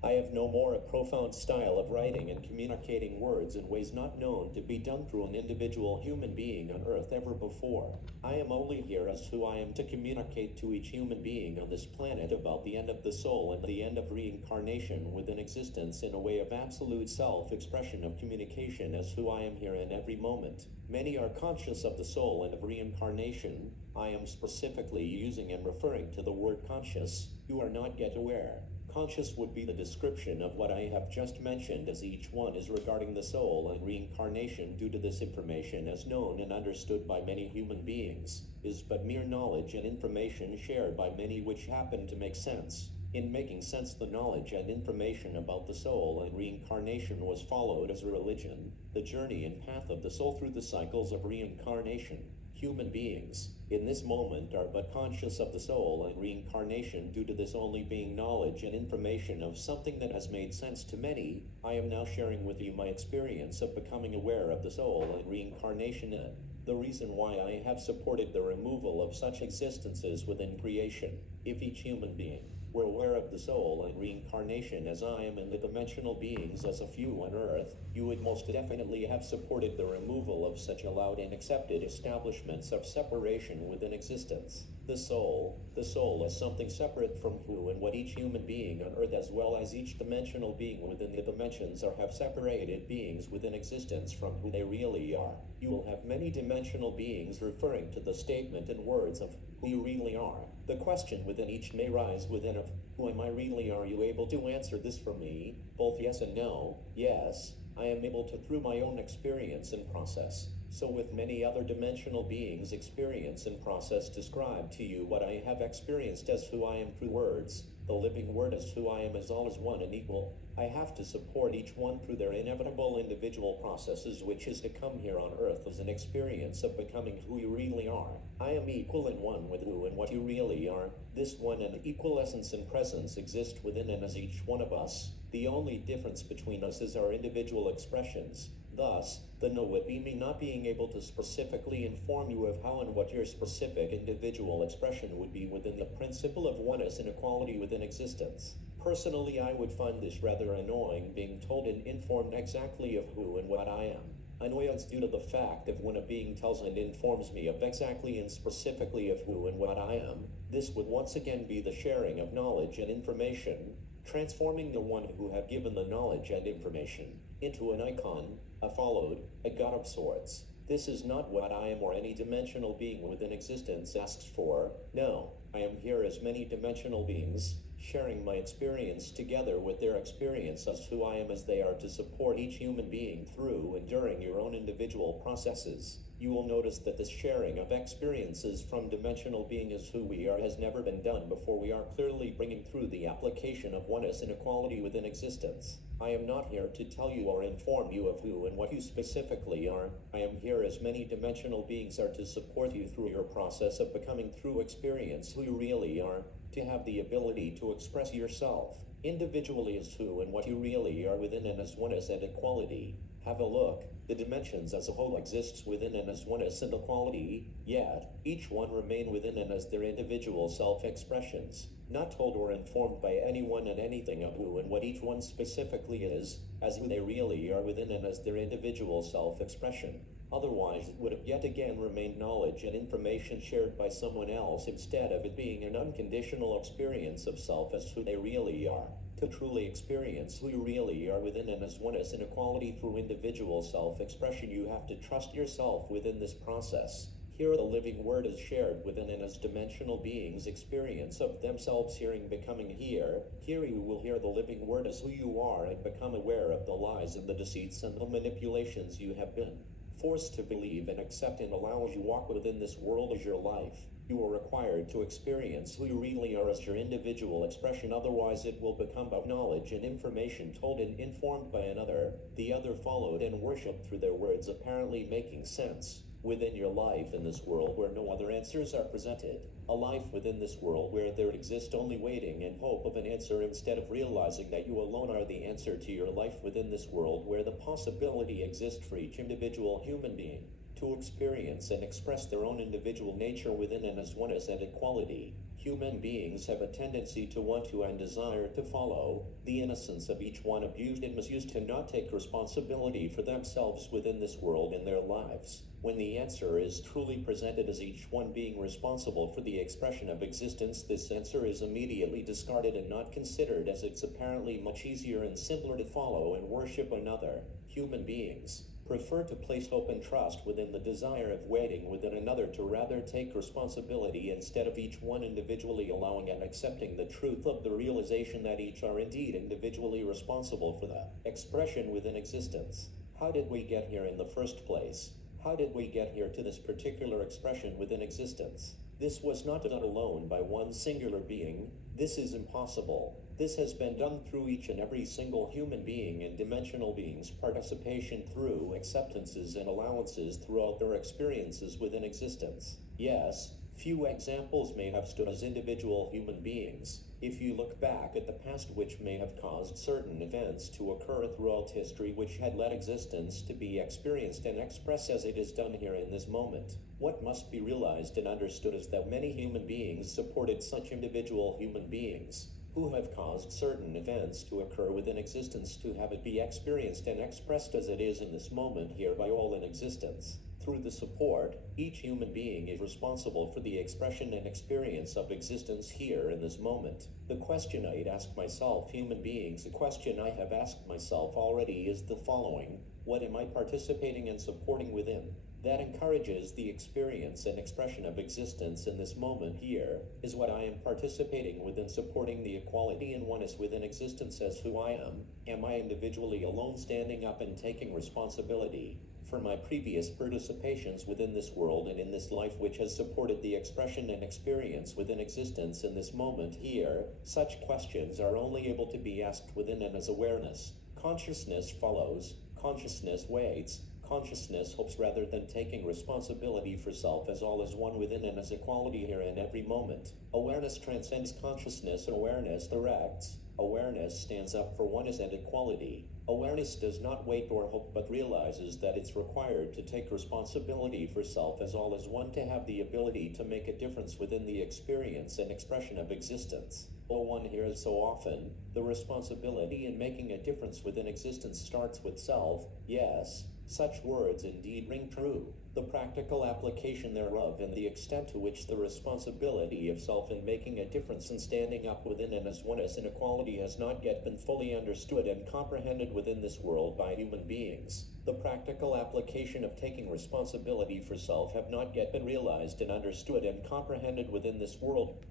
I have no more a profound style of writing and communicating words in ways not known to be done through an individual human being on earth ever before. I am only here as who I am to communicate to each human being on this planet about the end of the soul and the end of reincarnation within existence in a way of absolute self-expression of communication as who I am here in every moment. Many are conscious of the soul and of reincarnation. I am specifically using and referring to the word conscious. You are not yet aware. Conscious would be the description of what I have just mentioned, as each one is regarding the soul and reincarnation due to this information as known and understood by many human beings, is but mere knowledge and information shared by many which happen to make sense. In making sense, the knowledge and information about the soul and reincarnation was followed as a religion, the journey and path of the soul through the cycles of reincarnation. Human beings, in this moment, are but conscious of the soul and reincarnation due to this only being knowledge and information of something that has made sense to many. I am now sharing with you my experience of becoming aware of the soul and reincarnation and the reason why I have supported the removal of such existences within creation. If each human being were aware of the soul and reincarnation as I am and the dimensional beings as a few on earth, you would most definitely have supported the removal of such allowed and accepted establishments of separation within existence. The soul is something separate from who and what each human being on earth as well as each dimensional being within the dimensions are have separated beings within existence from who they really are. You will have many dimensional beings referring to the statement and words of who you really are. The question within each may rise within of who am I really? Are you able to answer this for me? Both yes and no. Yes, I am able to through my own experience and process. So with many other dimensional beings experience and process describe to you what I have experienced as who I am through words. The living word as who I am is all is one and equal. I have to support each one through their inevitable individual processes, which is to come here on earth as an experience of becoming who you really are. I am equal in one with who and what you really are. This one and equal essence and presence exist within and as each one of us. The only difference between us is our individual expressions. Thus, the no would be me not being able to specifically inform you of how and what your specific individual expression would be within the principle of oneness and equality within existence. Personally, I would find this rather annoying, being told and informed exactly of who and what I am. Annoyance due to the fact of when a being tells and informs me of exactly and specifically of who and what I am, this would once again be the sharing of knowledge and information, transforming the one who have given the knowledge and information into an icon, a followed, a god of sorts. This is not what I am or any dimensional being within existence asks for. No, I am here as many dimensional beings, sharing my experience together with their experience as who I am as they are to support each human being through and during your own individual processes. You will notice that this sharing of experiences from dimensional being as who we are has never been done before. We are clearly bringing through the application of oneness and equality within existence. I am not here to tell you or inform you of who and what you specifically are. I am here as many dimensional beings are to support you through your process of becoming through experience who you really are, to have the ability to express yourself individually as who and what you really are within and as oneness and equality. Have a look. The dimensions as a whole exists within and as oneness and equality, yet each one remain within and as their individual self-expressions, not told or informed by anyone and anything of who and what each one specifically is, as who they really are within and as their individual self-expression. Otherwise, it would have yet again remained knowledge and information shared by someone else instead of it being an unconditional experience of self as who they really are. To truly experience who you really are within and as oneness and equality through individual self-expression, you have to trust yourself within this process. Here the living word is shared within and as dimensional beings experience of themselves hearing becoming here. Here you will hear the living word as who you are and become aware of the lies and the deceits and the manipulations you have been forced to believe and accept and allow as you walk within this world as your life. You are required to experience who you really are as your individual expression, otherwise it will become about knowledge and information told and informed by another, the other followed and worshipped through their words apparently making sense. Within your life in this world where no other answers are presented, a life within this world where there exists only waiting and hope of an answer instead of realizing that you alone are the answer to your life within this world where the possibility exists for each individual human being to experience and express their own individual nature within and as oneness and equality. Human beings have a tendency to want to and desire to follow the innocence of each one abused and misused, to not take responsibility for themselves within this world and their lives. When the answer is truly presented as each one being responsible for the expression of existence, this answer is immediately discarded and not considered, as it's apparently much easier and simpler to follow and worship another. Human beings prefer to place hope and trust within the desire of waiting within another, to rather take responsibility instead of each one individually allowing and accepting the truth of the realization that each are indeed individually responsible for the expression within existence. How did we get here in the first place? How did we get here to this particular expression within existence? This was not done alone by one singular being. This is impossible. This has been done through each and every single human being and dimensional being's participation through acceptances and allowances throughout their experiences within existence. Yes, few examples may have stood as individual human beings. If you look back at the past, which may have caused certain events to occur throughout history which had led existence to be experienced and expressed as it is done here in this moment, what must be realized and understood is that many human beings supported such individual human beings who have caused certain events to occur within existence to have it be experienced and expressed as it is in this moment here by all in existence. Through the support, each human being is responsible for the expression and experience of existence here in this moment. The question I'd ask myself, human beings, a question I have asked myself already, is the following: what am I participating and supporting within that encourages the experience and expression of existence in this moment here? Is what I am participating within supporting the equality and oneness within existence as who I am? Am I individually alone standing up and taking responsibility for my previous participations within this world and in this life, which has supported the expression and experience within existence in this moment here? Such questions are only able to be asked within and as awareness. Consciousness follows, consciousness waits, consciousness hopes, rather than taking responsibility for self as all is one within and as equality here in every moment. Awareness transcends consciousness. Awareness directs. Awareness stands up for oneness and equality. Awareness does not wait or hope, but realizes that it's required to take responsibility for self as all is one, to have the ability to make a difference within the experience and expression of existence. Oh, one hears so often, the responsibility in making a difference within existence starts with self. Yes, such words indeed ring true. The practical application thereof and the extent to which the responsibility of self in making a difference and standing up within and as oneness and equality has not yet been fully understood and comprehended within this world by human beings. The practical application of taking responsibility for self have not yet been realized and understood and comprehended within this world